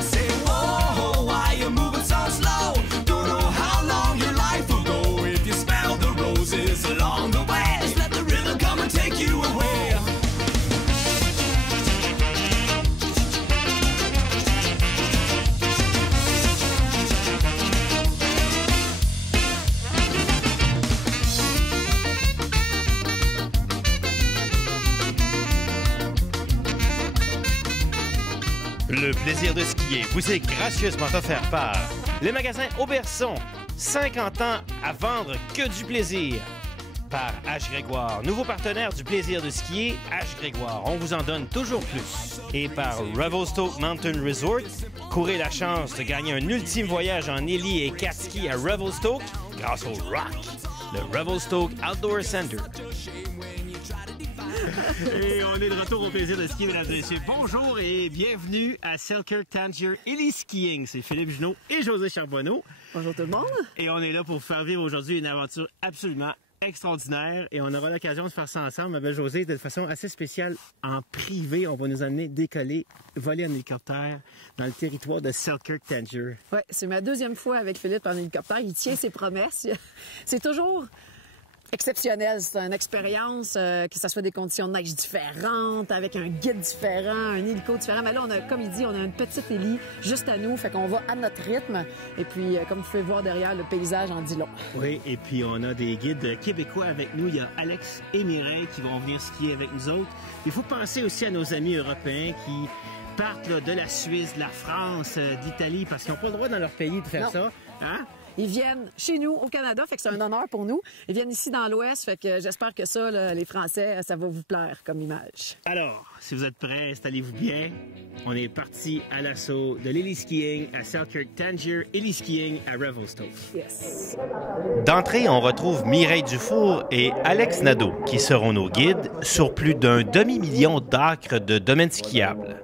I say, whoa, why you moving so slow? Don't know how long your life will go. If you smell the roses along the way, just let the rhythm come and take you away. Le plaisir de skier vous est gracieusement offert par le magasin Auberson. 50 ans à vendre que du plaisir. Par H. Grégoire, nouveau partenaire du plaisir de skier, H. Grégoire. On vous en donne toujours plus. Et par Revelstoke Mountain Resort, courez la chance de gagner un ultime voyage en héli et cat ski à Revelstoke grâce au ROC, le Revelstoke Outdoor Center. Et on est de retour au plaisir de skier, mesdames et messieurs. Bonjour et bienvenue à Selkirk Tangier Heli Skiing. C'est Philippe Junot et José Charbonneau. Bonjour tout le monde. Et on est là pour vous faire vivre aujourd'hui une aventure absolument extraordinaire. Et on aura l'occasion de faire ça ensemble, ma belle Josée, de façon assez spéciale en privé. On va nous amener décoller, voler en hélicoptère dans le territoire de Selkirk Tangier. Oui, c'est ma deuxième fois avec Philippe en hélicoptère. Il tient ses promesses. C'est toujours exceptionnel. C'est une expérience, que ce soit des conditions de neige différentes, avec un guide différent, un hélico différent. Mais là, on a, comme il dit, on a une petite héli juste à nous, fait qu'on va à notre rythme. Et puis, comme vous pouvez voir derrière, le paysage en dit long. Oui, et puis on a des guides québécois avec nous. Il y a Alex et Mireille qui vont venir skier avec nous autres. Il faut penser aussi à nos amis européens qui partent là, de la Suisse, de la France, d'Italie, parce qu'ils n'ont pas le droit dans leur pays de faire ça. Hein? Ils viennent chez nous, au Canada, fait que c'est un honneur pour nous. Ils viennent ici dans l'Ouest, fait que j'espère que ça, là, les Français, ça va vous plaire comme image. Alors, si vous êtes prêts, installez-vous bien. On est parti à l'assaut de l'Heli Skiing à Selkirk Tangier, Heli Skiing à Revelstoke. Yes. D'entrée, on retrouve Mireille Dufour et Alex Nadeau, qui seront nos guides sur plus d'un demi-million d'acres de domaines skiables.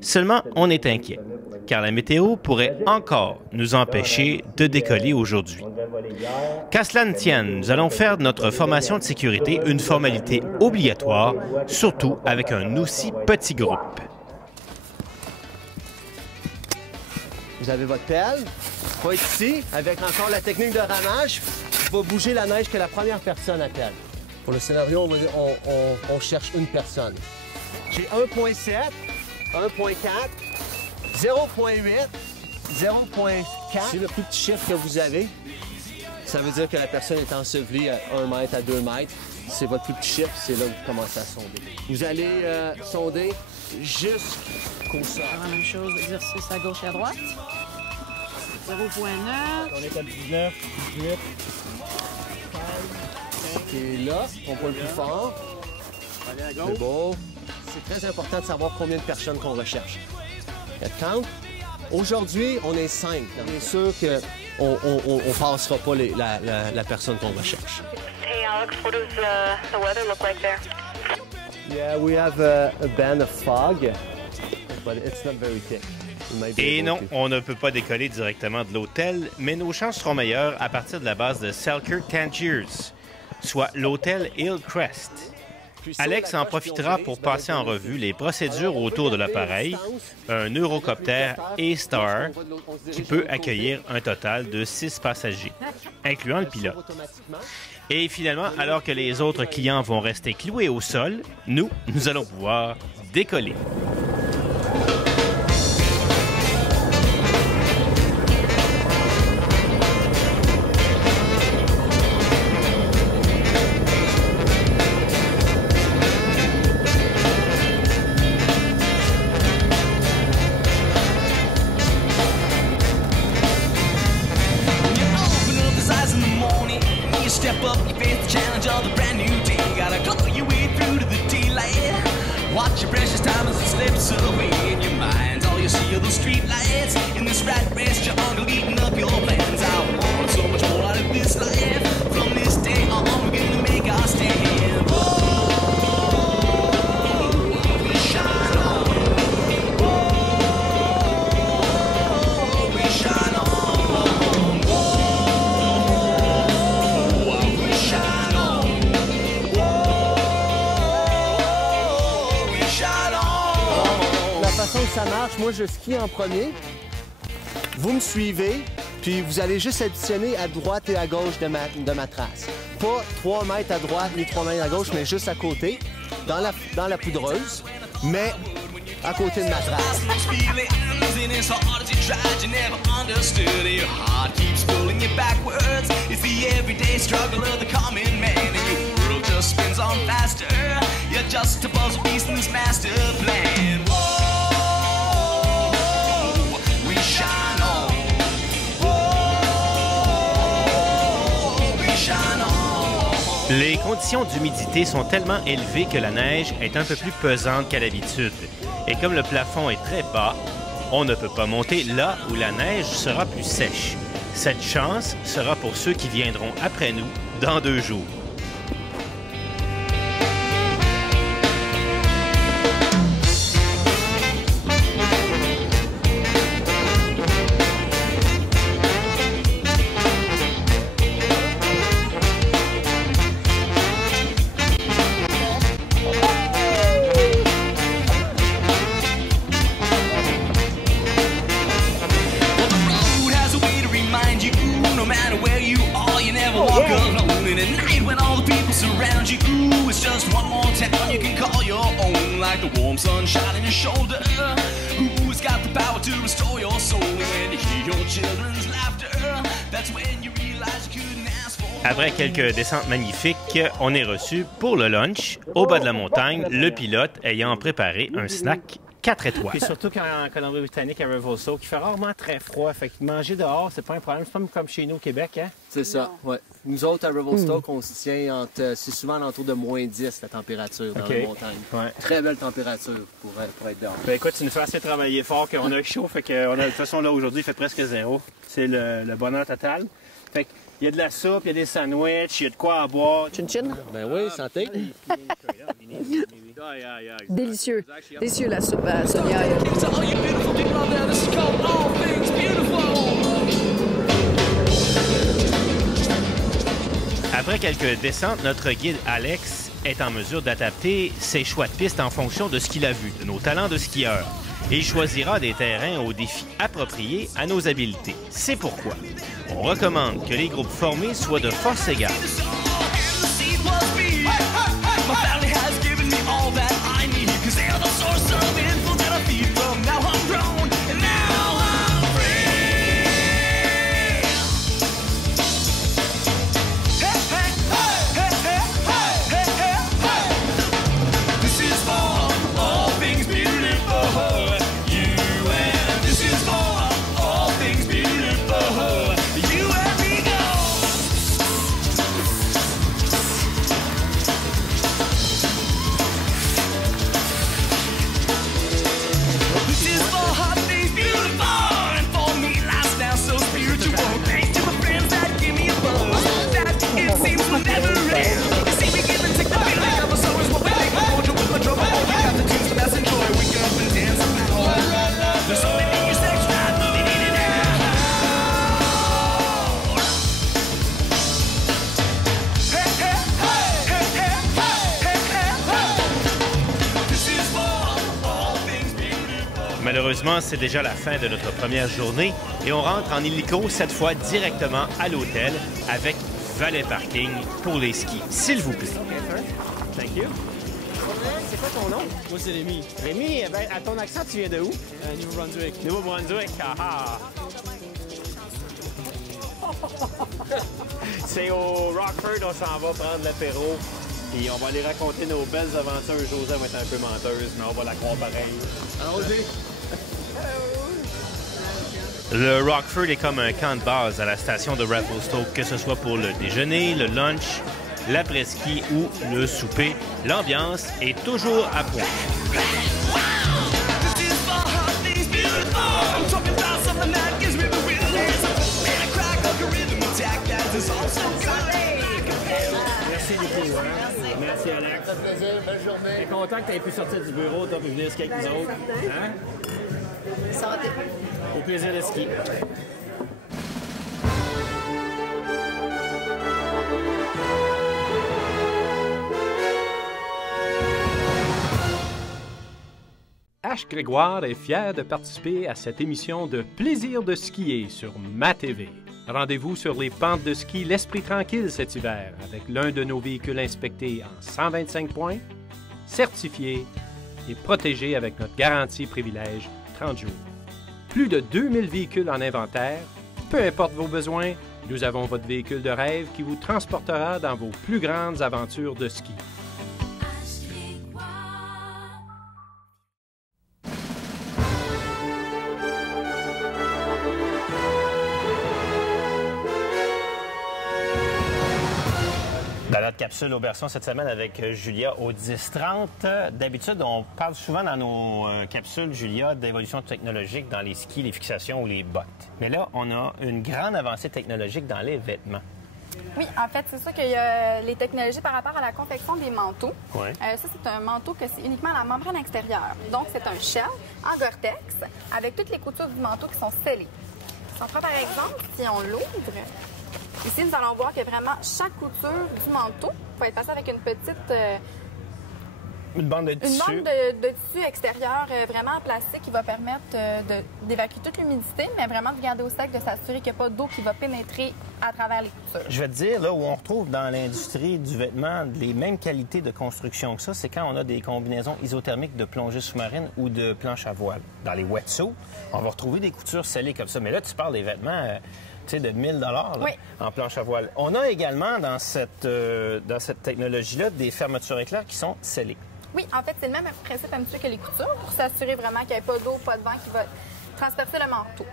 Seulement, on est inquiet, car la météo pourrait encore nous empêcher de décoller aujourd'hui. Qu'à cela ne tienne, nous allons faire de notre formation de sécurité une formalité obligatoire, surtout avec un aussi petit groupe. Vous avez votre pelle, va être ici, avec encore la technique de ramage, va bouger la neige que la première personne appelle. Pour le scénario, on cherche une personne. J'ai 1.7, 1.4, 0.8, 0.4. C'est le plus petit chiffre que vous avez. Ça veut dire que la personne est ensevelie à 1 mètre, à 2 mètres. C'est votre plus petit chiffre, c'est là que vous commencez à sonder. Vous allez sonder jusqu'au sol. La même chose, exercice à gauche et à droite. 0.9. On est à 19, 18. Et là, on peut le plus fort. C'est beau. C'est très important de savoir combien de personnes qu'on recherche. Count. Aujourd'hui, on est 5. Bien sûr qu'on ne passera pas la personne qu'on recherche. Hey Alex, what does the weather look like there? Yeah, we have a band of fog, but it's not very thick. Et non, on ne peut pas décoller directement de l'hôtel, mais nos chances seront meilleures à partir de la base de Selkirk Tangiers, soit l'hôtel Hillcrest. Alex en profitera pour passer en revue les procédures autour de l'appareil, un Eurocopter A-Star qui peut accueillir un total de 6 passagers, incluant le pilote. Et finalement, alors que les autres clients vont rester cloués au sol, nous allons pouvoir décoller. Step up, you face the challenge of the brand new day. Gotta claw your way through to the daylight. Watch your precious time as it slips away in your mind. All you see are those street lights. In this rat race, you're ugly eating up your plans. I want so much more out of this life. From this day on, we're gonna make our stand. Oh, we shine on. Oh, we shine on. La façon que ça marche moi je skie en premier. Vous me suivez, puis vous allez juste additionner à droite et à gauche de ma trace. Pas 3 mètres à droite ni 3 mètres à gauche, mais juste à côté, dans la poudreuse, mais à côté de ma trace. Les conditions d'humidité sont tellement élevées que la neige est un peu plus pesante qu'à l'habitude. Et comme le plafond est très bas, on ne peut pas monter là où la neige sera plus sèche. Cette chance sera pour ceux qui viendront après nous dans 2 jours. Après quelques descentes magnifiques, on est reçu pour le lunch au bas de la montagne, le pilote ayant préparé un snack 4 étoiles. Puis surtout en Colombie-Britannique, à Revelstoke, il fait rarement très froid. Fait que manger dehors, c'est pas un problème. C'est pas comme chez nous au Québec, hein? C'est ça, ouais. Nous autres, à Revelstoke, on se tient c'est souvent autour de moins 10 la température dans la montagne. Ouais. Très belle température pour être dehors. Ben écoute, tu nous fais assez travailler fort qu'on a chaud. Fait que de toute façon, là, aujourd'hui, il fait presque 0. C'est le bonheur total. Fait que il y a de la soupe, il y a des sandwichs, il y a de quoi à boire. Chin-chin. Ben oui, santé. Délicieux. Délicieux, la soupe à Sonia. Après quelques descentes, notre guide Alex est en mesure d'adapter ses choix de piste en fonction de ce qu'il a vu, de nos talents de skieur. Et il choisira des terrains aux défis appropriés à nos habiletés. C'est pourquoi on recommande que les groupes formés soient de force égale. Malheureusement, c'est déjà la fin de notre première journée et on rentre en hélico, cette fois directement à l'hôtel avec valet parking pour les skis, s'il vous plaît. Thank you. C'est quoi ton nom? Moi, c'est Rémi. Rémi, ben, à ton accent, tu viens de où? Nouveau-Brunswick. Nouveau-Brunswick, ah. C'est au Rockford, on s'en va prendre l'apéro. Et on va aller raconter nos belles aventures. Josée va être un peu menteuse, mais on va la croire pareil. Allons-y. Le Rockford est comme un camp de base à la station de Revelstoke, que ce soit pour le déjeuner, le lunch, l'après-ski ou le souper. L'ambiance est toujours à point. Merci beaucoup. Hein? Merci, Alex. Ça fait plaisir, belle journée. Je suis content que tu aies pu sortir du bureau, tu as pu venir skier avec nous autres. Hein? Santé. Au plaisir de skier. H. Grégoire est fier de participer à cette émission de Plaisir de skier sur MaTV. Rendez-vous sur les pentes de ski l'esprit tranquille cet hiver avec l'un de nos véhicules inspectés en 125 points, certifié et protégé avec notre garantie privilège 30 jours. Plus de 2000 véhicules en inventaire. Peu importe vos besoins, nous avons votre véhicule de rêve qui vous transportera dans vos plus grandes aventures de ski. Dans notre capsule Auberson cette semaine avec Julia au 10-30. D'habitude, on parle souvent dans nos capsules, Julia, d'évolution technologique dans les skis, les fixations ou les bottes. Mais là, on a une grande avancée technologique dans les vêtements. Oui, en fait, c'est sûr qu'il y a les technologies par rapport à la confection des manteaux. Ouais. Ça, c'est un manteau que c'est uniquement la membrane extérieure. Donc, c'est un shell en Gore-Tex avec toutes les coutures du manteau qui sont scellées. Si on prend par exemple, si on l'ouvre, ici, nous allons voir que vraiment chaque couture du manteau va être passée avec une petite... Une bande de tissu. Une bande de tissu extérieur vraiment en plastique qui va permettre d'évacuer toute l'humidité, mais vraiment de garder au sec, de s'assurer qu'il n'y a pas d'eau qui va pénétrer à travers les coutures. Je vais te dire, là où on retrouve dans l'industrie du vêtement les mêmes qualités de construction que ça, c'est quand on a des combinaisons isothermiques de plongée sous-marine ou de planche à voile. Dans les wetsuits, on va retrouver des coutures scellées comme ça. Mais là, tu parles des vêtements... de 1000 $ oui. En planche à voile. On a également dans cette technologie-là des fermetures éclairs qui sont scellées. Oui, en fait, c'est le même principe un petit peu que les coutures pour s'assurer vraiment qu'il n'y ait pas d'eau, pas de vent qui va transpercer le manteau.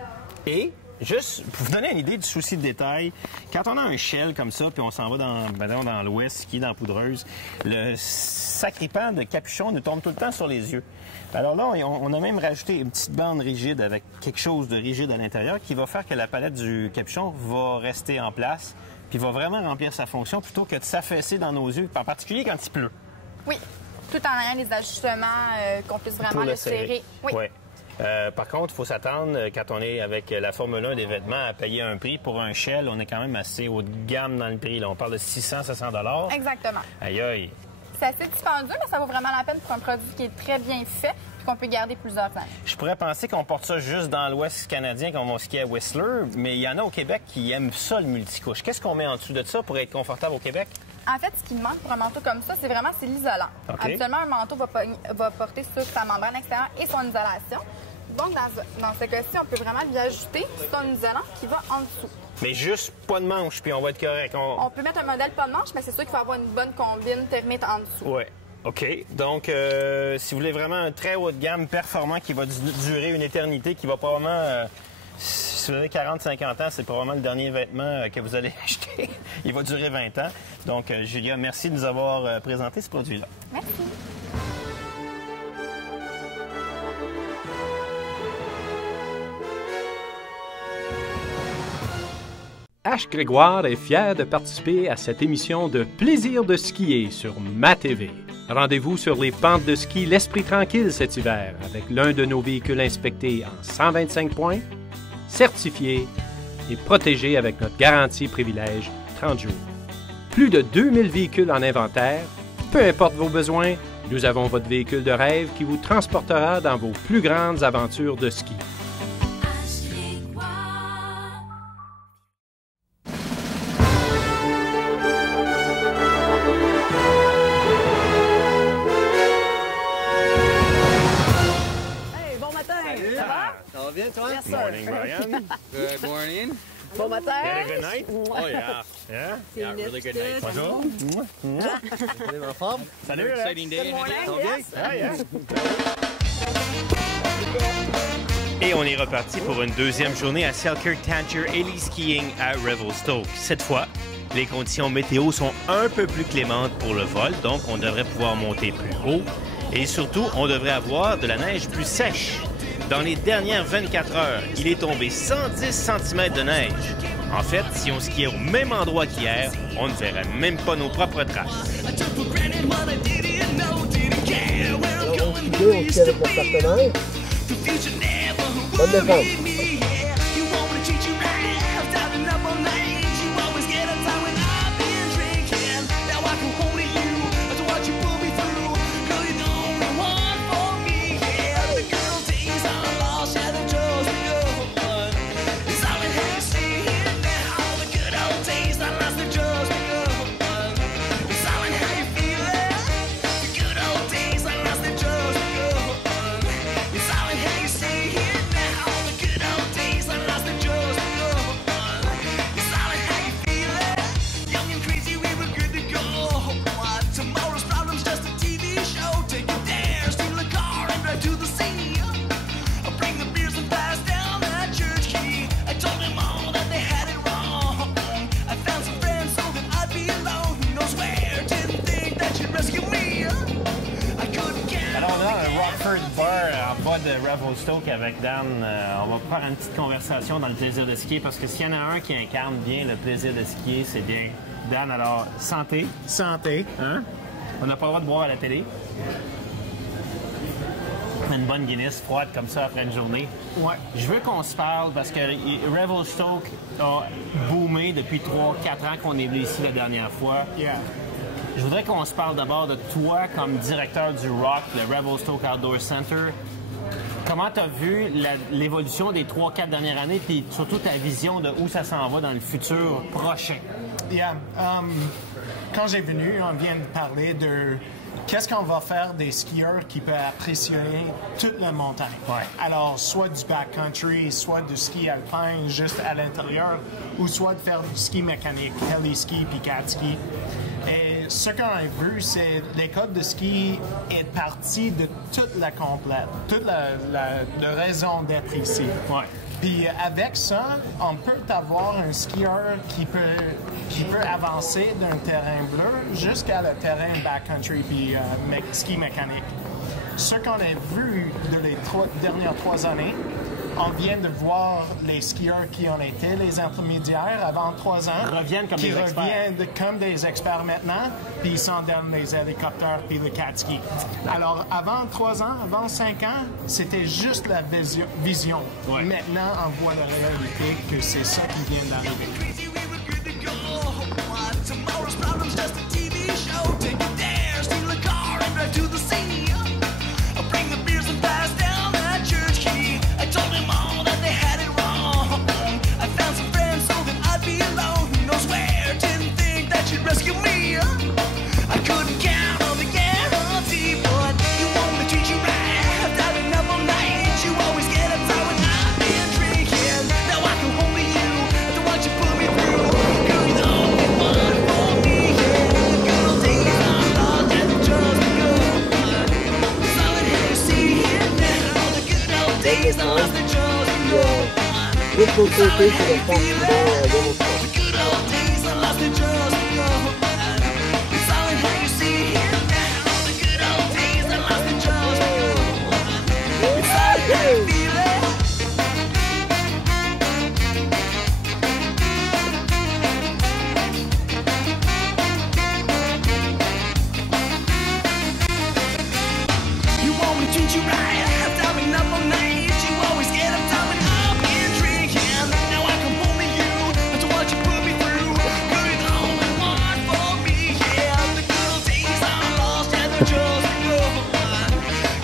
Et juste pour vous donner une idée du souci de détail, quand on a un shell comme ça, puis on s'en va dans l'ouest, skier dans la Poudreuse, le sacripant de capuchon nous tombe tout le temps sur les yeux. Alors là, on a même rajouté une petite bande rigide avec quelque chose de rigide à l'intérieur qui va faire que la palette du capuchon va rester en place puis va vraiment remplir sa fonction plutôt que de s'affaisser dans nos yeux, en particulier quand il pleut. Oui, tout en ayant les ajustements qu'on puisse vraiment le serrer. Oui. Ouais. Par contre, il faut s'attendre, quand on est avec la Formule 1 des vêtements, à payer un prix. Pour un shell, on est quand même assez haut de gamme dans le prix. Là, on parle de 600-700 $. Exactement. Aïe, aïe. C'est assez dispendieux, mais ça vaut vraiment la peine pour un produit qui est très bien fait et qu'on peut garder plusieurs années. Je pourrais penser qu'on porte ça juste dans l'Ouest canadien, qu'on va skier à Whistler, mais il y en a au Québec qui aiment ça, le multicouche. Qu'est-ce qu'on met en dessous de ça pour être confortable au Québec? En fait, ce qui manque pour un manteau comme ça, c'est l'isolant. Okay. Habituellement, un manteau va porter sur sa membrane extérieure et son isolation. Donc, dans ce cas-ci, on peut vraiment lui ajouter son isolant qui va en dessous. Mais juste pas de manche, puis on va être correct. On peut mettre un modèle pas de manche, mais c'est sûr qu'il faut avoir une bonne combine thermite en dessous. Oui. OK. Donc, si vous voulez vraiment un très haut de gamme performant qui va durer une éternité, qui va probablement... si vous avez 40-50 ans, c'est probablement le dernier vêtement que vous allez acheter. Il va durer 20 ans. Donc, Julia, merci de nous avoir présenté ce produit-là. Merci. H. Grégoire est fier de participer à cette émission de Plaisir de skier sur MaTV. Rendez-vous sur les pentes de ski l'esprit tranquille cet hiver avec l'un de nos véhicules inspectés en 125 points, certifié et protégé avec notre garantie privilège 30 jours. Plus de 2000 véhicules en inventaire. Peu importe vos besoins, nous avons votre véhicule de rêve qui vous transportera dans vos plus grandes aventures de ski. Toi? Yes, sir. Morning, Brian. Good morning. Bon matin. Had a good night? Oh yeah, Yeah? yeah, really good night. Bonjour. Vous allez en forme? Salut, Very Alex. exciting day. Good morning. Ça va bien? Yes. Ah, yeah. Et on est reparti pour une deuxième journée à Selkirk Tangier Elite Skiing à Revelstoke. Cette fois, les conditions météo sont un peu plus clémentes pour le vol, donc on devrait pouvoir monter plus haut. Et surtout, on devrait avoir de la neige plus sèche. Dans les dernières 24 heures, il est tombé 110 cm de neige. En fait, si on skiait au même endroit qu'hier, on ne verrait même pas nos propres traces. Alors, on ski aussi avec notre partenaire. Bonne défense. Revelstoke avec Dan. On va faire une petite conversation dans le plaisir de skier parce que s'il y en a un qui incarne bien le plaisir de skier, c'est bien Dan. Alors, santé. Santé. Hein? On n'a pas le droit de boire à la télé. Une bonne Guinness froide comme ça après une journée. Ouais. Je veux qu'on se parle parce que Revelstoke a boomé depuis 3-4 ans qu'on est venu ici la dernière fois. Yeah. Je voudrais qu'on se parle d'abord de toi comme directeur du ROC, le Revelstoke Outdoor Center. Comment tu as vu l'évolution des 3-4 dernières années et surtout ta vision de où ça s'en va dans le futur prochain? Yeah. Quand j'ai venu, on vient de parler de qu'est-ce qu'on va faire des skieurs qui peuvent apprécier toute la montagne. Ouais. Alors, soit du backcountry, soit du ski alpin juste à l'intérieur, ou soit de faire du ski mécanique, heli-ski puis cat ski. Et ce qu'on a vu, c'est l'école de ski est partie de toute la complète, toute la raison d'être ici. Ouais. Puis avec ça, on peut avoir un skieur qui peut avancer d'un terrain bleu jusqu'à le terrain backcountry puis ski mécanique. Ce qu'on a vu de les dernières 3 années, on vient de voir les skieurs qui ont été les intermédiaires avant 3 ans. Reviennent comme qui des experts. reviennent comme des experts maintenant, puis ils sont dans les hélicoptères puis le cat ski. Alors, avant 3 ans, avant 5 ans, c'était juste la vision. Ouais. Maintenant, on voit la réalité que c'est ça qui vient d'arriver. Tomorrow's problem's just a TV show. Take it there, steal a car and drive to the sea. I'll bring the beers and pass down that church key. I told them all that they had it wrong. I found some friends so that I'd be alone. Who knows where? Didn't think that you'd rescue me. I couldn't count on the guarantee, but you want me to treat you right. I've dialed up all night. You always get up time when I've been drinking. Now I can hold you. I don't want you to put me through. You're the only one for me. Yeah, the good old days are lost and just begun. Solid how you see it now. The good old days are lost and just begun. Solid how you feel it. The good old days are lost and just begun. Solid how you see it now. The good old days are lost and just begun. Solid how you feel it. You want me to treat you right. I've been up all night. You always get up time when I've been drinking. Now I can pull me you. I don't want you to put me through. You're the only one for me. Yeah, the good old days are lost and they're just begun.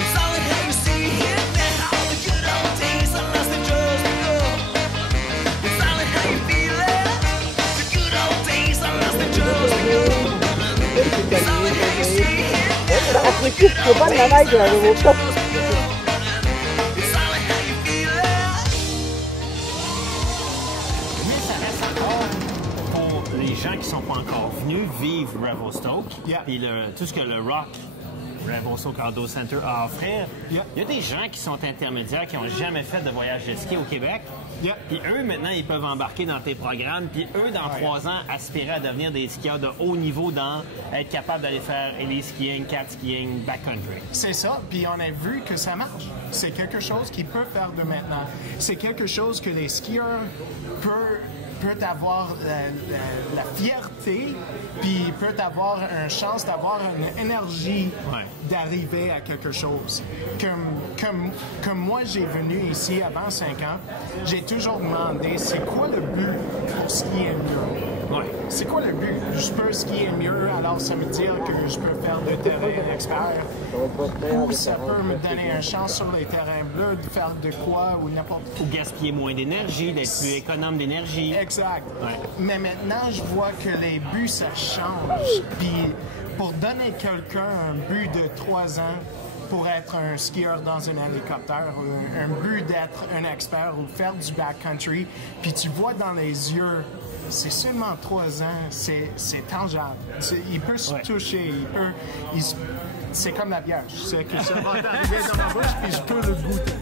It's all in how you see it now. The good old days are lost and just begun. It's all in how you feel it. The good old days are lost and just begun. It's all in how you see it. C'est pas de la neige, là, au top. Mais ça reste encore pour les gens qui sont pas encore venus vivre Revelstoke. Yeah. Puis tout ce que le ROC, Revelstoke Outdoor Center, a à offrir. Yeah. Il y a des gens qui sont intermédiaires, qui n'ont jamais fait de voyage de ski au Québec. Yeah. Puis eux, maintenant, ils peuvent embarquer dans tes programmes. Puis eux, dans 3 ans, aspirer à devenir des skieurs de haut niveau dans être capable d'aller faire heli skiing, cat skiing, backcountry. C'est ça, puis on a vu que ça marche. C'est quelque chose qu'ils peuvent faire de maintenant. C'est quelque chose que les skieurs peuvent avoir la fierté, puis peuvent avoir une chance d'avoir une énergie d'arriver à quelque chose. Comme moi, j'ai venu ici avant 5 ans, j'ai toujours demandé, c'est quoi le but pour skier mieux? Ouais. C'est quoi le but? Je peux skier mieux, alors ça veut dire que je peux faire de terrain expert. Ou ça peut me donner une chance sur les terrains bleus de faire de quoi ou n'importe quoi. Ou gaspiller moins d'énergie, d'être plus économe d'énergie. Exact. Ouais. Mais maintenant, je vois que les buts, ça change. Puis pour donner quelqu'un un but de 3 ans pour être un skieur dans un hélicoptère, ou un but d'être un expert ou faire du backcountry, puis tu vois dans les yeux, c'est seulement 3 ans, c'est tangible. Il peut se toucher, c'est comme la bière. Je sais que ça va arriver dans ma bouche, puis je peux le goûter.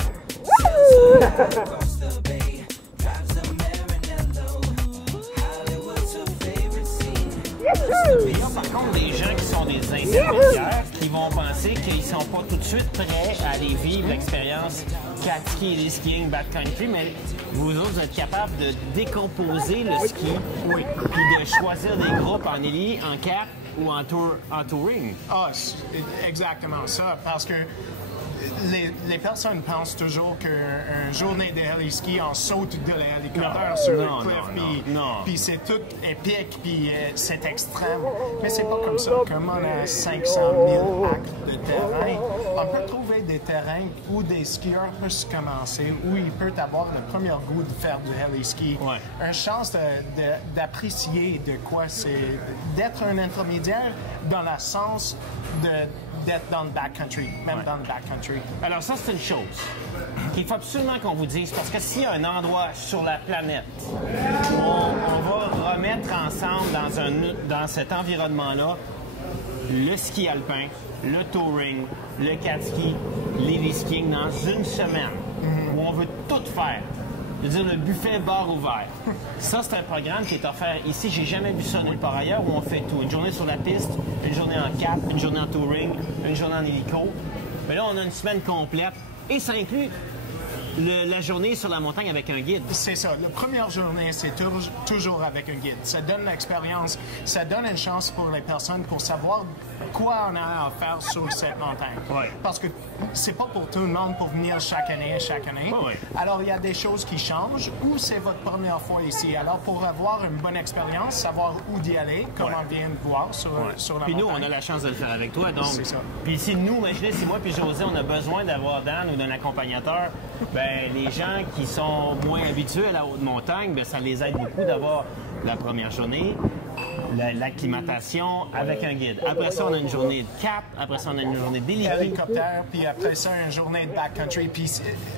Il y a par contre des gens qui sont des intermédiaires qui vont penser qu'ils sont pas tout de suite prêts à aller vivre l'expérience ski et skiing backcountry, mais vous autres, vous êtes capables de décomposer le ski, puis de choisir des groupes en élite, en cap ou en touring. Ah, c'est exactement ça, parce que les personnes pensent toujours qu'une journée de heli-ski, on saute de l'hélicoptère sur le cliff, puis c'est tout épique, puis c'est extrême. Mais c'est pas comme ça. Comme on a 500 000 acres de terrain, on peut trouver des terrains où des skieurs peuvent commencer, où ils peuvent avoir le premier goût de faire du heli-ski. Une chance d'apprécier de quoi c'est, d'être un intermédiaire dans le sens d'être dans le backcountry, même dans le backcountry. Alors ça, c'est une chose qu'il faut absolument qu'on vous dise, parce que s'il y a un endroit sur la planète où on va remettre ensemble dans cet environnement-là le ski alpin, le touring, le cat-ski, l'héli-skiing dans une semaine, où on veut tout faire. Je veux dire, le buffet bar ouvert. Ça, c'est un programme qui est offert ici. J'ai jamais vu ça nulle part ailleurs où on fait tout. Une journée sur la piste, une journée en cap, une journée en touring, une journée en hélico. Mais là, on a une semaine complète et ça inclut la journée sur la montagne avec un guide. C'est ça. La première journée, c'est toujours avec un guide. Ça donne l'expérience, ça donne une chance pour les personnes pour savoir quoi on a à faire sur cette montagne. Parce que c'est pas pour tout le monde pour venir chaque année. Alors, il y a des choses qui changent ou c'est votre première fois ici. Alors, pour avoir une bonne expérience, savoir où d'y aller, comme on vient de voir sur la montagne. Puis nous, on a la chance de le faire avec toi. Donc, c'est ça. Puis si nous, imaginez, si moi puis José, on a besoin d'avoir Dan ou d'un accompagnateur, ben les gens qui sont moins habitués à la haute montagne, ben ça les aide beaucoup d'avoir la première journée, l'acclimatation avec un guide. Après ça, on a une journée de cap. Après ça, on a une journée d'hélicoptère. Puis après ça, une journée de backcountry. Puis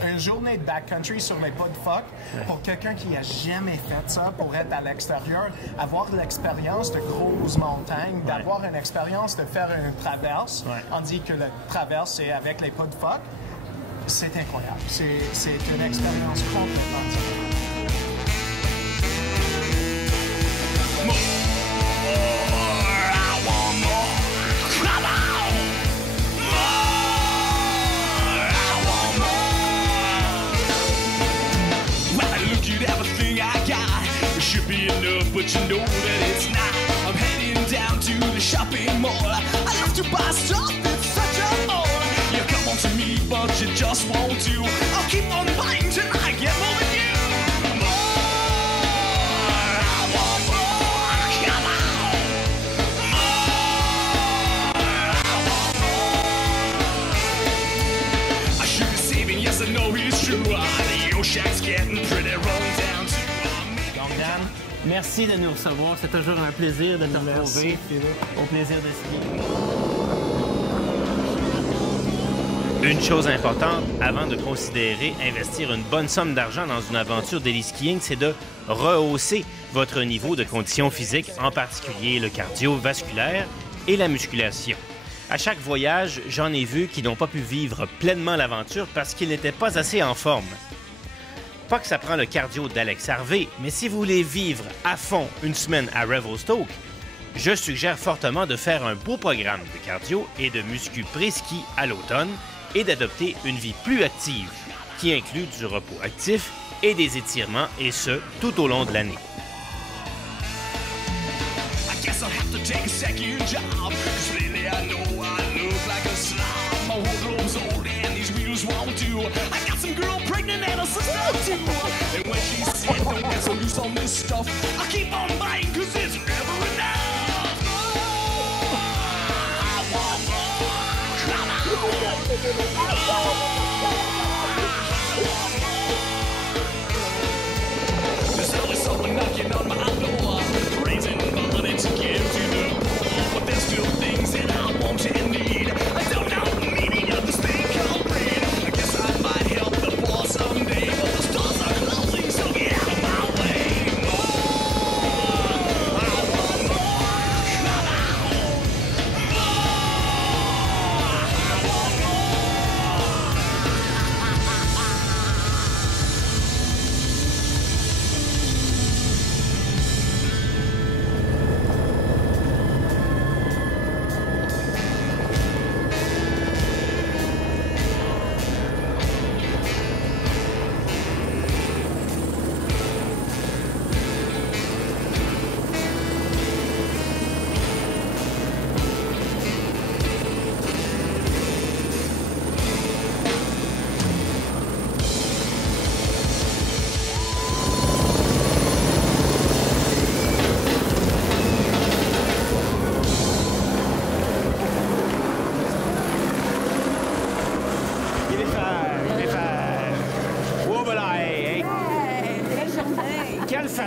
une journée de backcountry sur les pas de phoque, pour quelqu'un qui n'a jamais fait ça, pour être à l'extérieur, avoir l'expérience de grosses montagnes, d'avoir une expérience de faire une traverse. On dit que la traverse, c'est avec les pas de phoque. C'est incroyable. C'est une expérience complètement différente. Should be enough, but you know that it's not. I'm heading down to the shopping mall. I love to buy stuff, it's such a haul. You come on to me, but you just won't do. I'll keep on buying till I get more than you. More, I want more. Come on. More, I want more. I should be saving, yes I know it's true. The ocean's getting pretty run down too. Merci de nous recevoir. C'est toujours un plaisir de te retrouver. Au plaisir de skier. Une chose importante, avant de considérer investir une bonne somme d'argent dans une aventure d'héli-skiing, c'est de rehausser votre niveau de condition physique, en particulier le cardiovasculaire et la musculation. À chaque voyage, j'en ai vu qui n'ont pas pu vivre pleinement l'aventure parce qu'ils n'étaient pas assez en forme. Pas que ça prend le cardio d'Alex Harvey, mais si vous voulez vivre à fond une semaine à Revelstoke, je suggère fortement de faire un beau programme de cardio et de muscu pré-ski à l'automne et d'adopter une vie plus active, qui inclut du repos actif et des étirements, et ce, tout au long de l'année. Won't do. I got some girl pregnant and a sister too. And when she said don't get so loose on this stuff, I keep on buying cause it's never enough. I want more. Come on. There's always someone knocking on my door, raising money to give to the poor. But there's still things that I want and need. I don't know the meaning of this thing called greed. Help the boss someday, but the stars are closing, so get out of my way. More, I want more. Come on, more, I want more.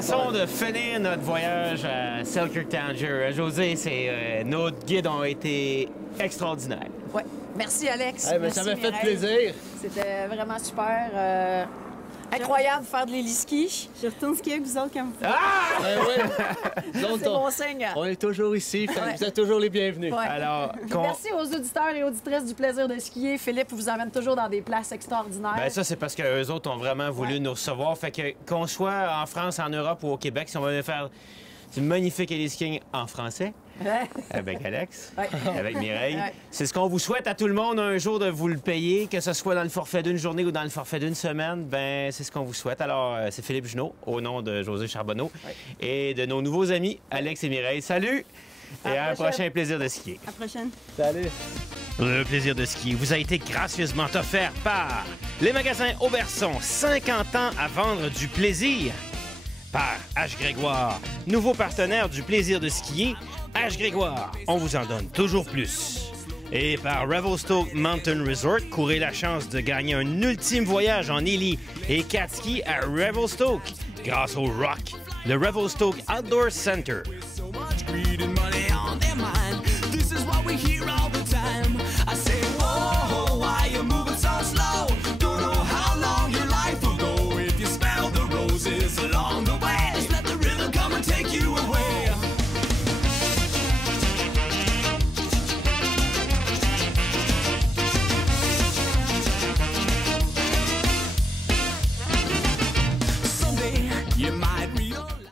façon de finir notre voyage à Selkirk Tanger. José, nos guides ont été extraordinaires. Oui. Merci, Alex. Hey, Merci, ça m'a fait Mireille. plaisir. C'était vraiment super. Incroyable de faire de l'héliski. Je retourne skier avec vous autres quand vous voulez. Ah! Oui. C'est bon signe. On est toujours ici. Vous êtes toujours les bienvenus. Ouais. Alors, Merci aux auditeurs et auditrices du plaisir de skier. Philippe vous amène toujours dans des places extraordinaires. ben ça, c'est parce qu'eux autres ont vraiment voulu nous recevoir. Fait que qu'on soit en France, en Europe ou au Québec, si on veut faire du magnifique héliski en français, avec Alex, avec Mireille. C'est ce qu'on vous souhaite à tout le monde un jour de vous le payer, que ce soit dans le forfait d'une journée ou dans le forfait d'une semaine. Ben c'est ce qu'on vous souhaite. Alors, c'est Philippe Junot, au nom de José Charbonneau et de nos nouveaux amis, Alex et Mireille. Salut! Et à un prochain plaisir de skier. À la prochaine. Salut! Le plaisir de skier vous a été gracieusement offert par les magasins Auberson, 50 ans à vendre du plaisir. Par H. Grégoire, nouveau partenaire du plaisir de skier. H. Grégoire, on vous en donne toujours plus. Et par Revelstoke Mountain Resort, courez la chance de gagner un ultime voyage en héli et cat ski à Revelstoke grâce au ROC, le Revelstoke Outdoor Center.